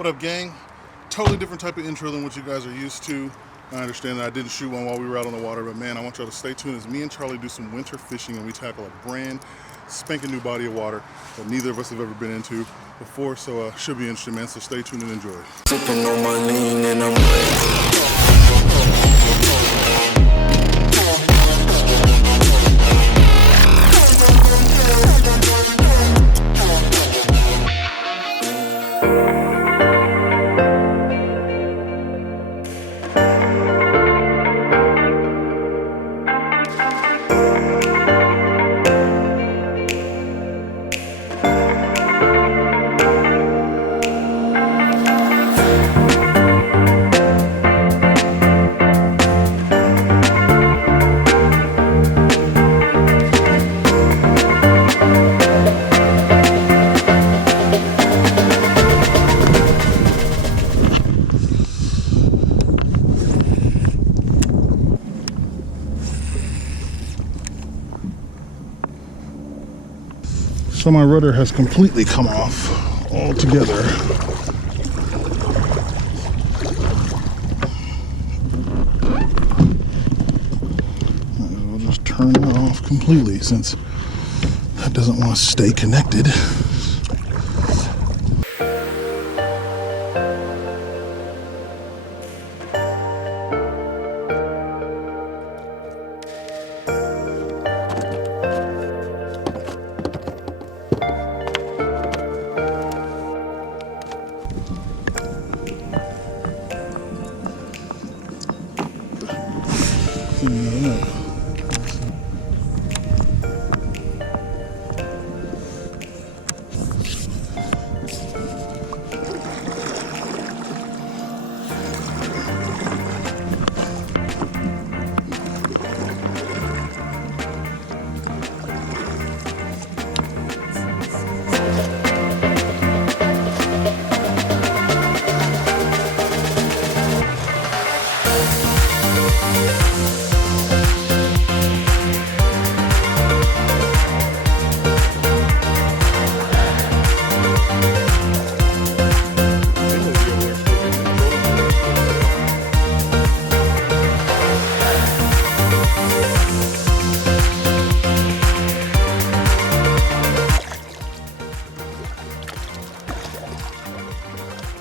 What up, gang? Totally different type of intro than what you guys are used to. I understand that I didn't shoot one while we were out on the water, but man, I want y'all to stay tuned as me and Charlie do some winter fishing and we tackle a brand spanking new body of water that neither of us have ever been into before, so should be interesting, man, so stay tuned and enjoy. Sipping on my lean and I'm So my rudder has completely come off altogether. I'll just turn it off completely since that doesn't want to stay connected.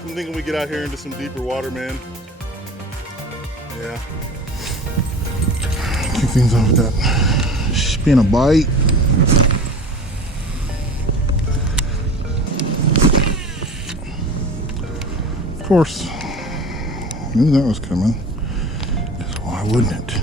I'm thinking we get out here into some deeper water, man. Yeah. Kick things off with that spin a bite. Of course, knew that was coming. 'Cause why wouldn't it?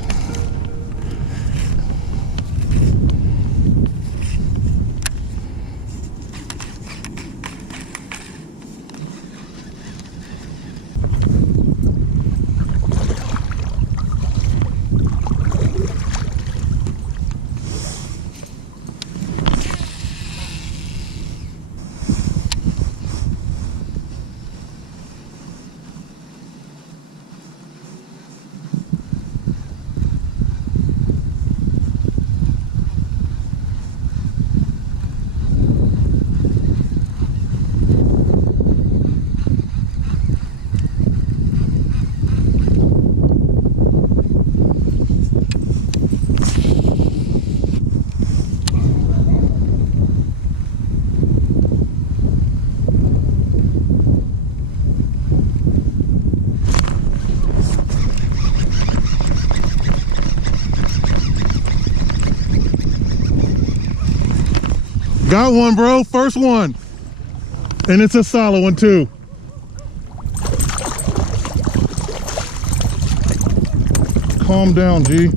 Got one, bro. First one. And it's a solid one, too. Calm down, G.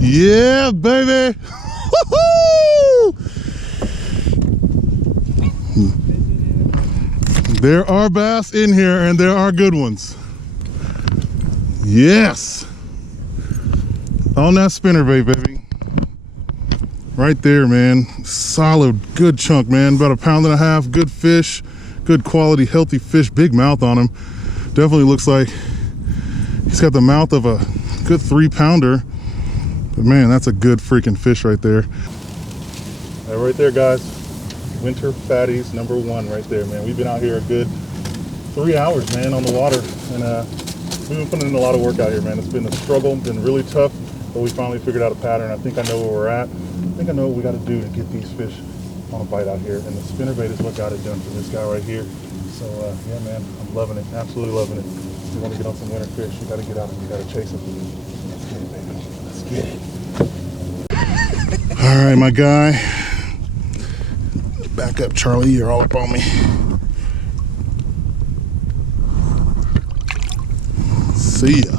Yeah, baby. There are bass in here, and there are good ones. Yes. On that spinnerbait, baby. Right there, man. Solid, good chunk, man. About 1.5 pounds. Good fish, good quality, healthy fish. Big mouth on him. Definitely looks like he's got the mouth of a good 3-pounder. But man, that's a good freaking fish right there. Right there, guys. Winter fatties #1 right there, man. We've been out here a good 3 hours, man, on the water, and we've been putting in a lot of work out here, man. It's been a struggle, been really tough, but we finally figured out a pattern. I think I know where we're at. I think I know what we got to do to get these fish on a bite out here, and the spinnerbait is what got it done for this guy right here. So yeah, man, I'm loving it, absolutely loving it. If you want to get on some winter fish, you got to get out and you got to chase them. Let's get it, baby. Let's get it. All right, my guy. Back up, Charlie. You're all up on me. See ya.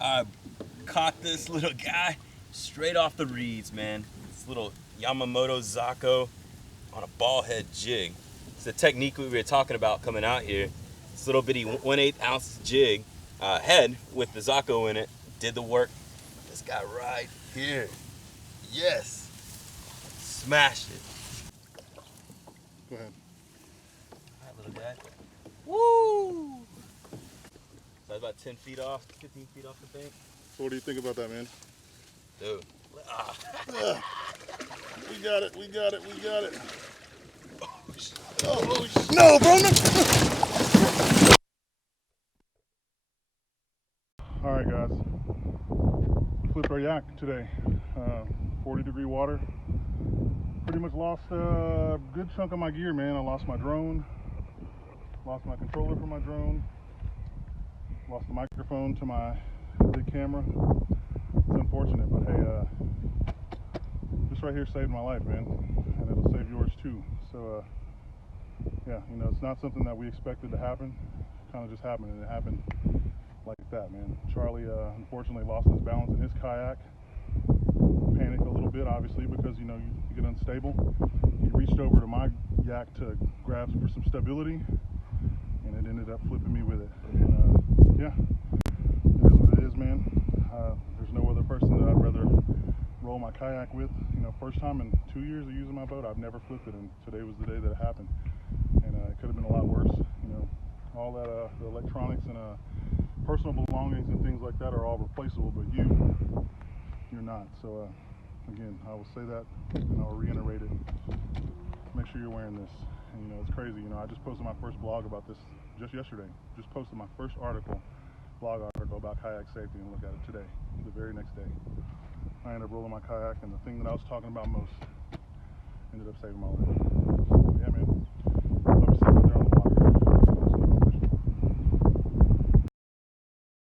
I caught this little guy straight off the reeds, man. This little Yamamoto Zako on a ball head jig. It's the technique we were talking about coming out here. This little bitty 1/8 ounce jig head with the Zako in it did the work. This guy right here. Yes. Smashed it. Go ahead. All right, little guy. Woo! So I was about 10 feet off, 15 feet off the bank. So what do you think about that, man? Dude. We got it, we got it, we got it. Oh, No, bro, no. All right, guys. We flipped our yak today. 40-degree water. Pretty much lost a good chunk of my gear, man. I lost my drone, lost my controller for my drone, lost the microphone to my big camera. It's unfortunate, but hey, this right here saved my life, man, and it'll save yours too. So yeah, you know, it's not something that we expected to happen. It kind of just happened, and it happened like that, man. Charlie unfortunately lost his balance in his kayak. Panicked a little bit, obviously, because you know you get unstable. He reached over to my yak to grab for some stability, and it ended up flipping me with it. And yeah, it is what it is, man. There's no other person that I'd rather roll my kayak with. You know, first time in 2 years of using my boat, I've never flipped it, and today was the day that it happened. And it could have been a lot worse. You know, all that the electronics and personal belongings and things like that are all replaceable, but you're not. So again, I will say that, and I'll reiterate it. Make sure you're wearing this. And you know, it's crazy. You know, I just posted my first blog about this just yesterday. Just posted my first blog article about kayak safety, and look at it today, the very next day. I ended up rolling my kayak, and the thing that I was talking about most ended up saving my life. So, yeah, man.